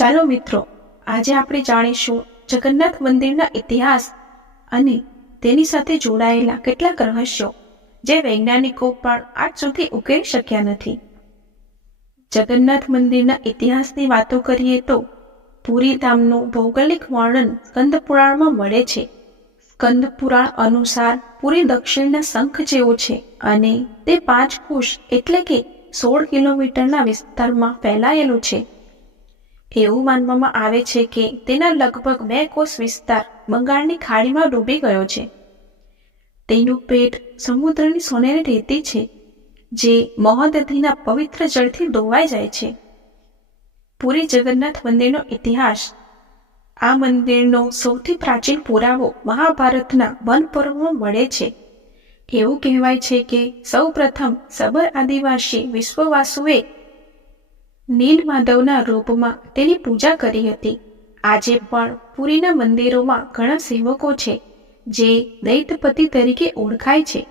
ચાલો મિત્રો, આજે આપણે જાણીશું જગન્નાથ મંદિરના ઇતિહાસ અને તેની સાથે જોડાયેલા કેટલાક રહસ્યો જે વૈજ્ઞાનિકો પણ આજ સુધી ઉકેલી શક્યા નથી. જગન્નાથ મંદિરના ઇતિહાસની વાતો કરીએ તો પુરી ધામનું ભૌગોલિક વર્ણન સ્કંદ પુરાણમાં મળે છે. સ્કંદ પુરાણ અનુસાર પુરી દક્ષિણના શંખ જેવો છે અને તે 5 કોશ એટલે કે 16 કિલોમીટરના વિસ્તારમાં ફેલાયેલું છે. એવું માનવામાં આવે છે કે તેના લગભગ 2 કોસ વિસ્તાર બંગાળની ખાડીમાં ડૂબી ગયો છે. તેનું પેટ સમુદ્રની સોનેરી રેતી છે જે મહોદધીના પવિત્ર જળથી ધોવાઈ જાય છે. પુરી જગન્નાથ મંદિરનો ઇતિહાસ. આ મંદિરનો સૌથી પ્રાચીન પુરાવો મહાભારતના વન પર્વમાં મળે છે. એવું કહેવાય છે કે સૌ પ્રથમ સબર આદિવાસી વિશ્વવાસુએ નીલમાધવના રૂપમાં તેની પૂજા કરી હતી. આજે પણ પુરીના મંદિરોમાં ઘણા સેવકો છે જે દૈત્યપતિ તરીકે ઓળખાય છે.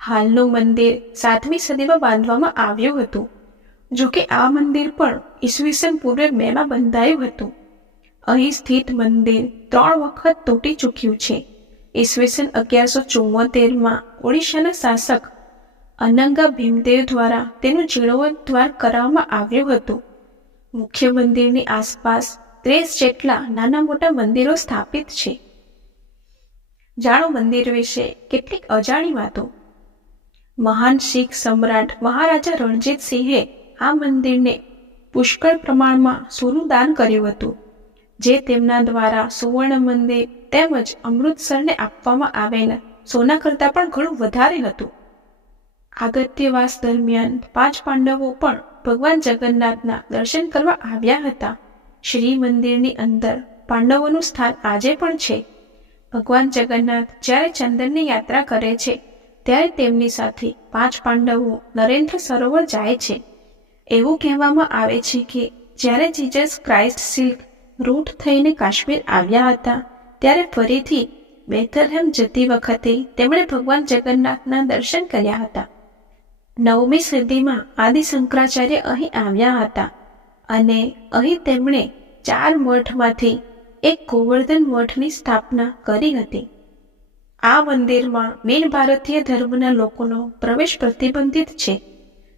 હાલનું મંદિર 7મી સદીમાં બાંધવામાં આવ્યું હતું. જોકે આ મંદિર પણ ઈસવીસન પૂર્વે 2માં બંધાયું હતું. અહીં સ્થિત મંદિર 3 વખત તૂટી ચૂક્યું છે. ઈસવીસન 1174માં ઓડિશાના શાસક અનંગા ભીમદેવ દ્વારા તેનું જીર્ણોદ્ધાર કરવામાં આવ્યું હતું. મુખ્ય મંદિરની આસપાસ 30 જેટલા નાના મોટા મંદિરો સ્થાપિત છે. જાણો મંદિર વિશે કેટલીક અજાણી વાતો. મહાન શીખ સમ્રાટ મહારાજા રણજીત સિંહે આ મંદિરને પુષ્કળ પ્રમાણમાં સોનું દાન કર્યું હતું, જે તેમના દ્વારા સુવર્ણ મંદિર તેમજ અમૃતસરને આપવામાં આવેલા સોના કરતાં પણ ઘણું વધારે હતું. આગત્યવાસ દરમિયાન 5 પાંડવો પણ ભગવાન જગન્નાથના દર્શન કરવા આવ્યા હતા. શ્રી મંદિરની અંદર પાંડવોનું સ્થાન આજે પણ છે. ભગવાન જગન્નાથ જ્યારે ચંદનની યાત્રા કરે છે ત્યારે તેમની સાથે 5 પાંડવો નરેન્દ્ર સરોવર જાય છે. એવું કહેવામાં આવે છે કે જ્યારે જીસસ ક્રાઇસ્ટ સિલ્ક રૂટ થઈને કાશ્મીર આવ્યા હતા ત્યારે ફરીથી બેથલહેમ જતી વખતે તેમણે ભગવાન જગન્નાથના દર્શન કર્યા હતા. 9મી સદીમાં આદિ શંકરાચાર્ય અહીં આવ્યા હતા અને અહીં તેમણે 4 મઠમાંથી એક ગોવર્ધન મઠની સ્થાપના કરી હતી. આ મંદિરમાં બિન ભારતીય ધર્મના લોકોનો પ્રવેશ પ્રતિબંધિત છે.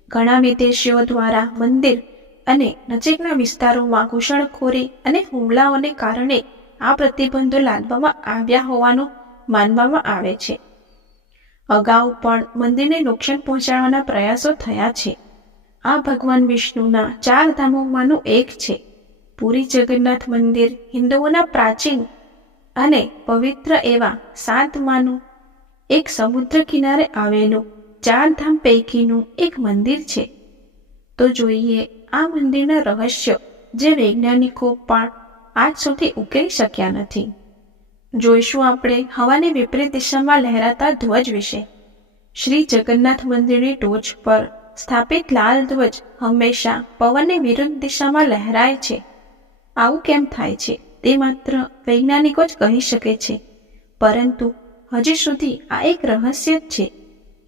ઘણા વિદેશીઓ દ્વારા મંદિર અને નજીકના વિસ્તારોમાં ઘૂસણખોરી અને હુમલાઓને કારણે આ પ્રતિબંધો લાદવામાં આવ્યા હોવાનું માનવામાં આવે છે. અગાઉ પણ મંદિરને નુકસાન પહોંચાડવાના પ્રયાસો થયા છે. આ ભગવાન વિષ્ણુના 4 ધામોમાંનું એક છે. પુરી જગન્નાથ મંદિર હિન્દુઓના પ્રાચીન અને પવિત્ર એવા 7માનું એક સમુદ્ર કિનારે આવેલું 4 ધામ પૈકીનું એક મંદિર છે. તો જોઈએ આ મંદિરના રહસ્યો જે વૈજ્ઞાનિકો પણ આજ સુધી ઉકેલી શક્યા નથી. જોઈશું આપણે હવાની વિપરીત દિશામાં લહેરાતા ધ્વજ વિશે. શ્રી જગન્નાથ મંદિરની ટોચ પર સ્થાપિત લાલ ધ્વજ હંમેશા પવનની વિરુદ્ધ દિશામાં લહેરાય છે. આવું કેમ થાય છે તે માત્ર વૈજ્ઞાનિકો જ કહી શકે છે, પરંતુ હજી સુધી આ એક રહસ્ય જ છે.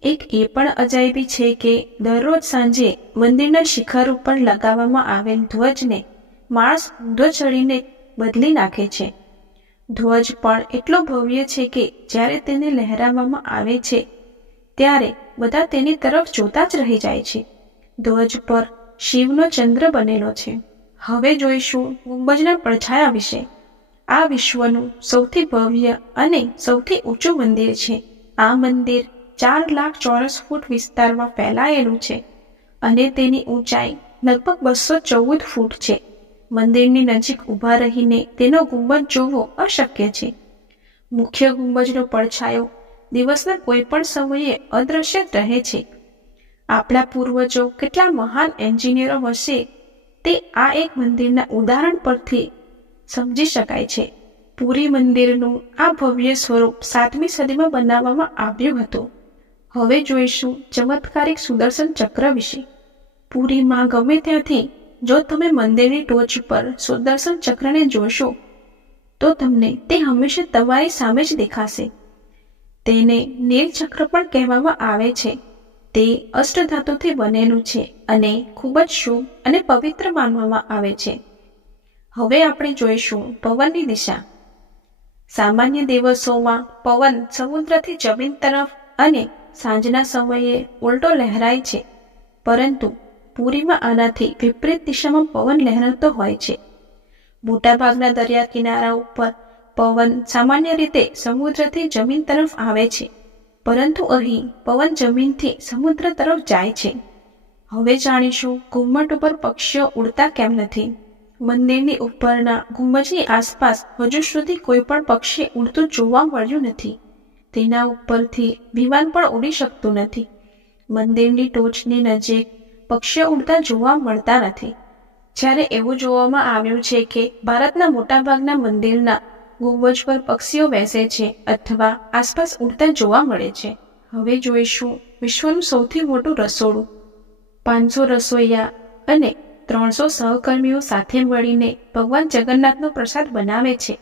એક એ પણ અજાયબી છે કે દરરોજ સાંજે મંદિરના શિખર ઉપર લગાવવામાં આવેલ ધ્વજને માણસ ઊંધો ચડીને બદલી નાખે છે. ધ્વજ પણ એટલો ભવ્ય છે કે જ્યારે તેને લહેરાવવામાં આવે છે ત્યારે બધા તેની તરફ જોતા જ રહી જાય છે. ધ્વજ પર શિવનો ચંદ્ર બનેલો છે. હવે જોઈશું ગુંબજના પડછાયા વિશે. આ વિશ્વનું સૌથી ભવ્ય અને સૌથી ઊંચું મંદિર છે. આ મંદિર 4 લાખ ચોરસ ફૂટ વિસ્તારમાં ફેલાયેલું છે અને તેની ઊંચાઈ લગભગ 214 ફૂટ છે. મંદિરની નજીક ઊભા રહીને તેનો ગુંબજ જોવો અશક્ય છે. મુખ્ય ગુંબજનો પડછાયો દિવસના કોઈ પણ સમયે અદૃશ્ય રહે છે. આપણા પૂર્વજો કેટલા મહાન એન્જિનિયરો હશે તે આ એક મંદિરના ઉદાહરણ પરથી સમજી શકાય છે. પુરી મંદિરનું આ ભવ્ય સ્વરૂપ 7મી સદીમાં બનાવવામાં આવ્યું હતું. હવે જોઈશું ચમત્કારિક સુદર્શન ચક્ર વિશે. પુરીમાં ગમે ત્યાંથી જો તમે મંદિરની ટોચ પર સુદર્શન ચક્રને જોશો તો તમને તે હંમેશા તમારી સામે જ દેખાશે. તેને નીલચક્ર પણ કહેવામાં આવે છે. તે અષ્ટધાતુથી બનેલું છે અને ખૂબ જ શુભ અને પવિત્ર માનવામાં આવે છે. હવે આપણે જોઈશું પવનની દિશા. સામાન્ય દિવસોમાં પવન સમુદ્રથી જમીન તરફ અને સાંજના સમયે ઉલટો લહેરાય છે, પરંતુ પુરીમાં આનાથી વિપરીત દિશામાં પવન લહેરાતો હોય છે. મોટાભાગના દરિયા કિનારા ઉપર પવન સામાન્ય રીતે સમુદ્રથી જમીન તરફ આવે છે, પરંતુ અહીં પવન જમીનથી સમુદ્ર તરફ જાય છે. હવે જાણીશું ઘુમ્મટ ઉપર પક્ષીઓ ઉડતા કેમ નથી. મંદિરની ઉપરના ગુંબજની આસપાસ હજુ સુધી કોઈ પણ પક્ષી ઉડતું જોવા મળ્યું નથી. તેના ઉપરથી વિમાન પણ ઉડી શકતું નથી. મંદિરની ટોચની નજીક પક્ષીઓ ઉડતા જોવા મળતા નથી. જ્યારે એવું જોવામાં આવ્યું છે કે ભારતના મોટાભાગના મંદિરના ગુંબજ પર પક્ષીઓ બેસે છે અથવા આસપાસ ઉડતા જોવા મળે છે. હવે જોઈશું વિશ્વનું સૌથી મોટું રસોડું. 500 રસોઈયા અને 300 સહકર્મીઓ સાથે મળીને ભગવાન જગન્નાથનો પ્રસાદ બનાવે છે.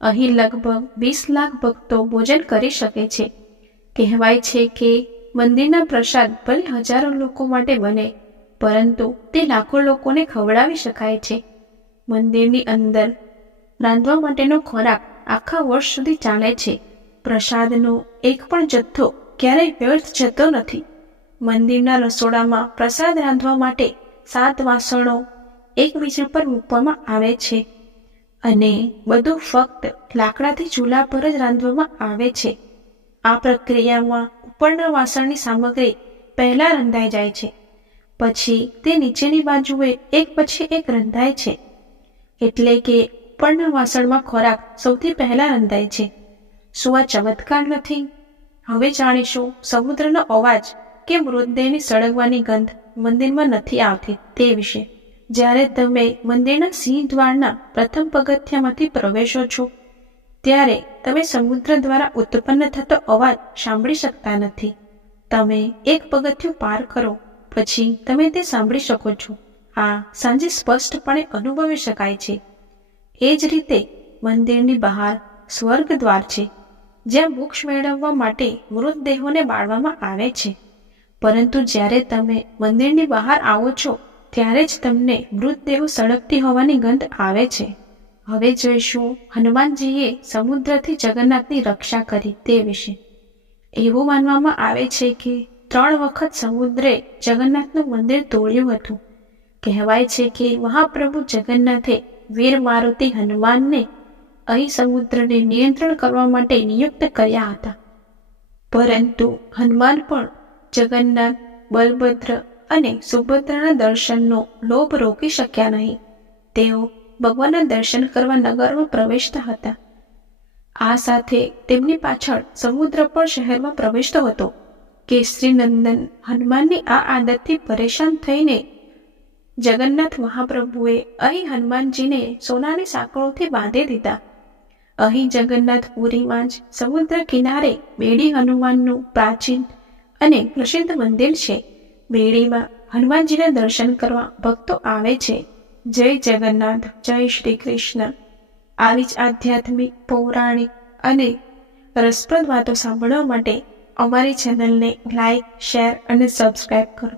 અહીં લગભગ 20 લાખ ભક્તો ભોજન કરી શકે છે. કહેવાય છે કે મંદિરના પ્રસાદ ભલે હજારો લોકો માટે બને, પરંતુ તે લાખો લોકોને ખવડાવી શકાય છે. મંદિરની અંદર રાંધવા માટેનો ખોરાક આખા વર્ષ સુધી ચાલે છે. પ્રસાદનો એક પણ જથ્થો ક્યારેય વ્યર્થ જતો નથી. મંદિરના રસોડામાં પ્રસાદ રાંધવા માટે 7 વાસણો એકબીજા પર મૂકવામાં આવે છે અને બધું ફક્ત લાકડાથી ચૂલા પર જ રાંધવામાં આવે છે. આ પ્રક્રિયામાં ઉપરના વાસણની સામગ્રી પહેલા રંધાઈ જાય છે, પછી તે નીચેની બાજુએ એક પછી એક રંધાય છે. એટલે કે ઉપરના વાસણમાં ખોરાક સૌથી પહેલા રંધાય છે. શું આ ચમત્કાર નથી? હવે જાણીશું સમુદ્રનો અવાજ કે મૃતદેહની સળગવાની ગંધ મંદિરમાં નથી આવતી તે વિશે. જ્યારે તમે મંદિરના સિંહ દ્વારના પ્રથમ પગથિયામાંથી પ્રવેશો છો, ત્યારે તમે સમુદ્ર દ્વારા ઉત્પન્ન થતો અવાજ સાંભળી શકતા નથી. તમે એક પગથિયું પાર કરો પછી તમે તે સાંભળી શકો છો. આ સાંજે સ્પષ્ટપણે અનુભવી શકાય છે. એ જ રીતે મંદિરની બહાર સ્વર્ગ દ્વાર છે, જ્યાં મોક્ષ મેળવવા માટે મૃતદેહોને બાળવામાં આવે છે. પરંતુ જ્યારે તમે મંદિરની બહાર આવો છો, ત્યારે જ તમને મૃતદેહો સળગતી હોવાની ગંધ આવે છે. હવે જોઈશું હનુમાનજીએ સમુદ્રથી જગન્નાથની રક્ષા કરી તે વિશે. એવું માનવામાં આવે છે કે 3 વખત સમુદ્રે જગન્નાથનું મંદિર તોડ્યું હતું. કહેવાય છે કે મહાપ્રભુ જગન્નાથે વીર મારુતિ હનુમાનને અહીં સમુદ્રને નિયંત્રણ કરવા માટે નિયુક્ત કર્યા હતા. પરંતુ હનુમાન પણ જગન્નાથ, બલભદ્ર અને સુભદ્રાના દર્શનનો લોભ રોકી શક્યા નહીં. તેઓ ભગવાનના દર્શન કરવા નગરમાં પ્રવેશતા હતા. આ સાથે તેમની પાછળ સમુદ્ર પણ શહેરમાં પ્રવેશતો હતો. કેસરી નંદન હનુમાનની આ આદતથી પરેશાન થઈને જગન્નાથ મહાપ્રભુએ અહીં હનુમાનજીને સોનાની સાંકળોથી બાંધી દીધા. અહીં જગન્નાથપુરીમાં જ સમુદ્ર કિનારે બેડી હનુમાનનું પ્રાચીન અને પ્રસિદ્ધ મંદિર છે. બેડીમાં હનુમાનજીના દર્શન કરવા ભક્તો આવે છે. જય જગન્નાથ, જય શ્રી કૃષ્ણ. આવી જ આધ્યાત્મિક, પૌરાણિક અને રસપ્રદ વાતો સાંભળવા માટે અમારી ચેનલને લાઈક, શેર અને સબસ્ક્રાઈબ કરો.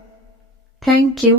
Thank you.